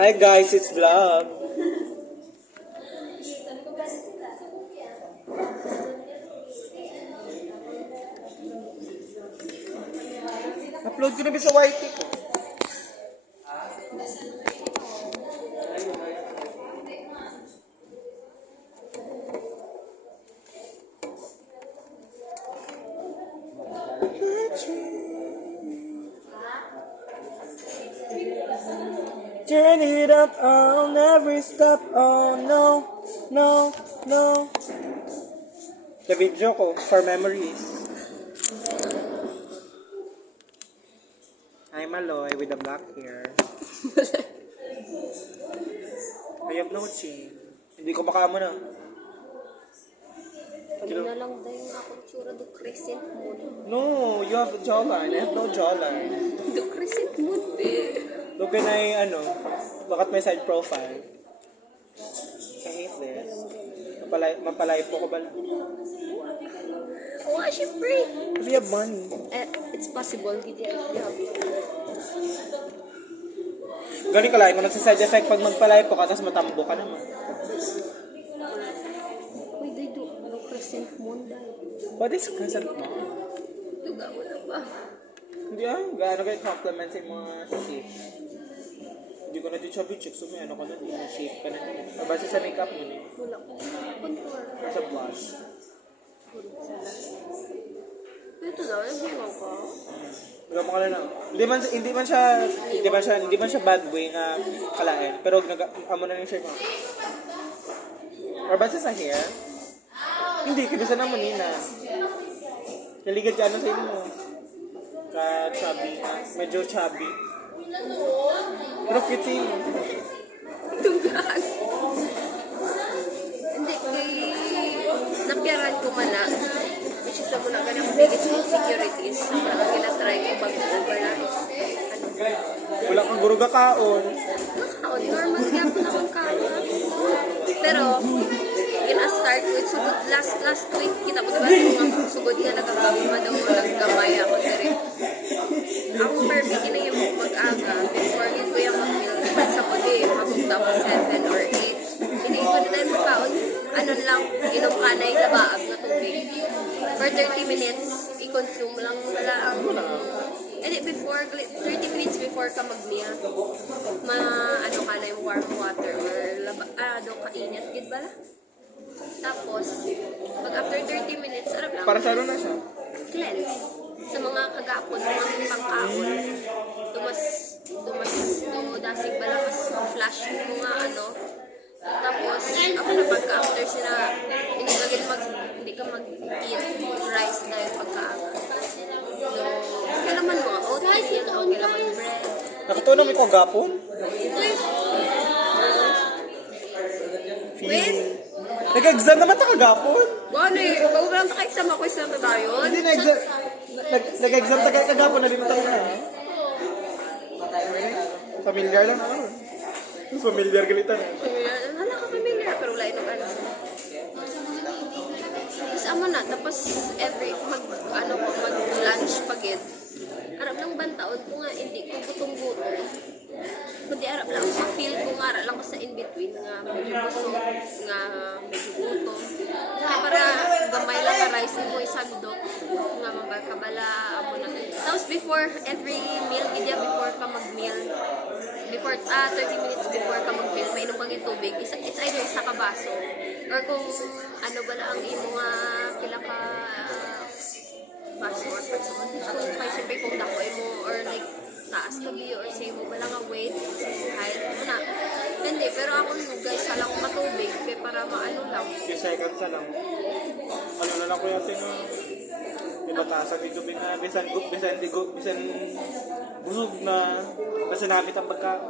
Hi guys, it's vlog. Upload ko na ba sa YT ko? Turn it up, I'll never stop. Oh no, no, no. The video ko for memories. I'm Aloy with the black hair. I have no chin. Hindi ko makama na. Pag na lang dahil yung akong tsura do crescent moon. No, you have a jawline. I have no jawline. Do crescent moon, be. Look at my, look at my side profile. I hate this. Mapalay po ko ba lang? Oh, syempre. Kasi you have money. It's possible, hindi I have. Galing ka lang, kung nagsaside effect pag magpalay po ka, tapos matambo ka naman. Uy, they do crescent moon dahil. What is crescent moon? Duga mo na ba? Hindi gaano kayo compliment sa mga shape. Hindi ko na din chubby chicks, so may ano ka na din, shape ka na din. Basta sa makeup mo eh. Wala ko. Contour. Sa blush. Ito daw, nagbigaw ka. Gawin mo ka na lang. Hindi man siya bad way na kalain, pero amo na yung shape mo. Or basta sa hair? Hindi, kibisa na mo nina. Naligad ka ano sa inyo mo. Ka-chubby. Medyo chubby. Pero cute eh. Dugaan. Hindi, napyaran ko man na. Which is ako na ganang biggest insecurities. Parang ginatry ko pag-overnize. Wala kang guruga kaon. Nakaon, normal kaya po na akong kaon. Pero, start with sugod last week kita ko diba yung sugod nga nagkakaguma daw naggamay ako diri. Ang perfect na yung mag-aga before yun ko yung mag-meal sa puli magpunta ko 7 or 8. Hindi ko na dahil magkaon ano lang inom kanay na baag na tubig. For 30 minutes i-consume lang wala ang before 30 minutes before ka mag-meal ano ka na yung warm water or daw kainit gid ba la? Tapos, pag after 30 minutes, arap lang. Para sa ano na siya? Cleanse. Sa mga kagapon, mga pangkaon. Dumudasig ba lang, mas flash yung mga ano. Tapos, ako na pagka after sila, hindi ka mag-eat rice dahil pagkaaga. So, okay naman mga oatmeal yan, okay naman bread. Nakatunan mo yung gapon? With? Nag-exam naman ta kagapon? Gano eh, bago lang naka-exam ako isang tayo. Hindi nag-exam ta kagapon na din tayo na. Familiar lang ako. Familiar ganito na. Wala ka familiar, pero wala itong ano. Tapos ama na, tapos mag-lunch pagid. Harap ng bantaon ko nga, hindi ko gutong-gutom. Kundi harap lang, ma-feel ko nga, harap lang ko sa in-between nga, medyo gutom, nga medyo gutom. Kaya para gamay lang ka rice mo isagdot, nga mabakabala, amo na. Tapos before every meal, hindi before ka mag-meal, before 30 minutes before ka mag-meal, mainom kang yung tubig, it's either isa ka baso, or kung ano ba lang ang imo nga, pila ka baso or person. So, kaya siyempre kung dakoy mo or like taas ka bi or say mo wala nga weight, height mo na. Hindi, pero ako guys, salang matubig kaya para maano lang. 2 seconds na lang. Ano na lang ko yung pinatasan dito bisan busog na kasi namit ang pagka